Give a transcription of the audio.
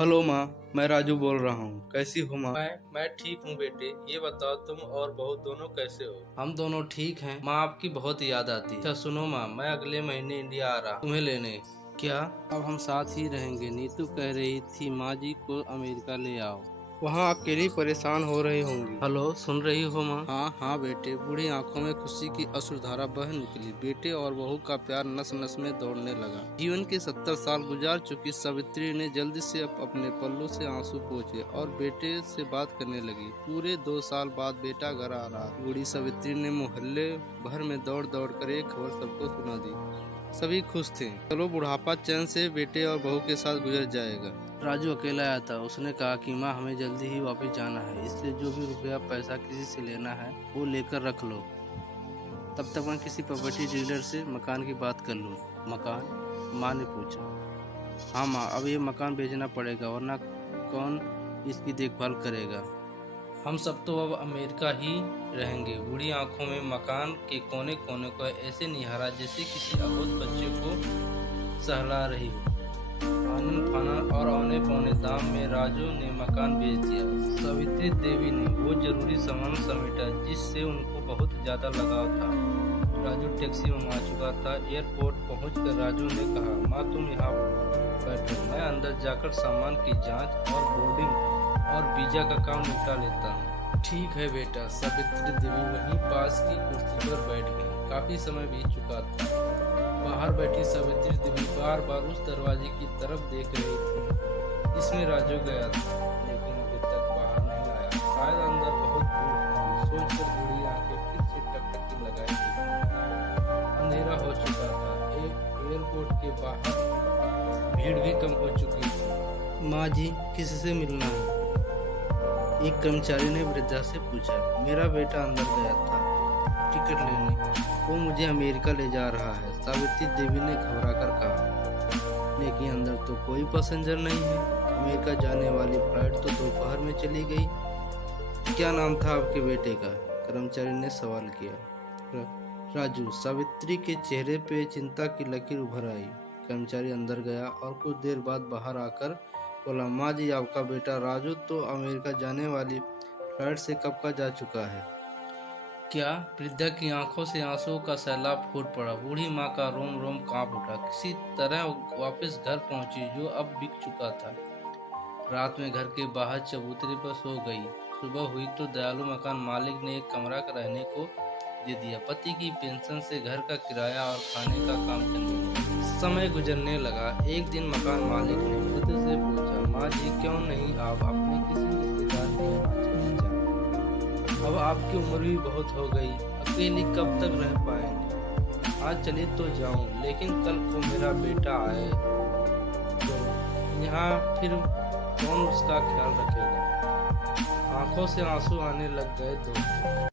Hello माँ, मैं राजू बोल रहा हूँ। कैसी हो माँ? मैं ठीक हूँ बेटे। ये बताओ तुम और बहू दोनों कैसे हो? हम दोनों ठीक हैं। माँ आपकी बहुत याद आती है। अच्छा सुनो माँ, मैं अगले महीने इंडिया आ रहा हूँ तुम्हें लेने। क्या अब हम साथ ही रहेंगे? नीतू कह रही थी माँ जी को अमेरिका ले आओ। वहाँ अकेली परेशान हो रही होंगी। हेलो, सुन रही हो माँ? हाँ हाँ बेटे। बूढ़ी आंखों में खुशी की अश्रुधारा बह निकली। बेटे और बहू का प्यार नस नस में दौड़ने लगा। जीवन के 70 साल गुजार चुकी सावित्री ने जल्दी से अपने पल्लू से आंसू पोंछे और बेटे से बात करने लगी। पूरे 2 साल बाद बेटा घर आ रहा। बूढ़ी सावित्री ने मोहल्ले भर में दौड़ दौड़ कर एक खबर सबको सुना दी। सभी खुश थे। चलो बुढ़ापा चैन से बेटे और बहू के साथ गुजर जाएगा। राजू अकेला आया था। उसने कहा कि माँ हमें जल्दी ही वापस जाना है, इसलिए जो भी रुपया पैसा किसी से लेना है वो लेकर रख लो। तब तक मैं किसी प्रॉपर्टी डीलर से मकान की बात कर लूँ। मकान? माँ ने पूछा। हाँ माँ, अब ये मकान बेचना पड़ेगा वरना कौन इसकी देखभाल करेगा। हम सब तो अब अमेरिका ही रहेंगे। बूढ़ी आंखों में मकान के कोने कोने को ऐसे निहारा जैसे किसी अबोध बच्चे को सहला रही हो। आनन फानन और औने पौने दाम में राजू ने मकान बेच दिया। सावित्री देवी ने वो जरूरी सामान समेटा जिससे उनको बहुत ज्यादा लगाव था। राजू टैक्सी में आ चुका था। एयरपोर्ट पहुंचकर राजू ने कहा, माँ तुम यहाँ बैठो, मैं अंदर जाकर सामान की जांच और बोर्डिंग और वीजा का काम निपटा लेता हूँ। ठीक है बेटा। सावित्री देवी वहीं पास की कुर्सी पर बैठ गई। काफी समय बीत चुका था। बाहर बैठी सावित्री देवी बार बार उस दरवाजे की तरफ देख रही थी। इसमें राजू गया था, लेकिन अभी तक बाहर नहीं आया। शायद अंदर बहुत भीड़ थी। सोचकर बूढ़ी आंखें फिर से टकटकी लगाई थी। अंधेरा हो चुका था। एयरपोर्ट के बाहर भीड़ भी कम हो चुकी थी। माँ जी, किससे मिलना है? एक कर्मचारी ने वृद्धा से पूछा। मेरा बेटा अंदर गया था टिकट लेने, वो मुझे अमेरिका ले जा रहा है, सावित्री देवी ने घबराकर कहा। लेकिन अंदर तो कोई पैसेंजर नहीं है। अमेरिका जाने वाली फ्लाइट तो दोपहर में चली गई। क्या नाम था आपके बेटे का? कर्मचारी ने सवाल किया। राजू। सावित्री के चेहरे पे चिंता की लकीर उभर आई। कर्मचारी अंदर गया और कुछ देर बाद बाहर आकर बोला, माँ जी आपका बेटा राजू तो अमेरिका जाने वाली फ्लाइट से कब का जा चुका है। क्या? वृद्धा की आंखों से आंसुओं का सैलाब फूट पड़ा। बूढ़ी माँ का रोम रोम कांप उठा। किसी तरह वापस घर पहुंची जो अब बिक चुका था। रात में घर के बाहर चबूतरे पर सो गई। सुबह हुई तो दयालु मकान मालिक ने एक कमरा रहने को दे दिया। पति की पेंशन से घर का किराया और खाने का काम चलने लगा। समय गुजरने लगा। एक दिन मकान मालिक ने वृद्ध से पूछा, माँ जी क्यों नहीं आप अपने किसी रिश्तेदार के यहाँ चली जाए? अब आपकी उम्र भी बहुत हो गई, अकेली कब तक रह पाएंगे? आज चली तो जाऊं, लेकिन कल को मेरा बेटा आए तो यहाँ फिर कौन उसका ख्याल रखेगा? आंखों से आंसू आने लग गए दोस्तों।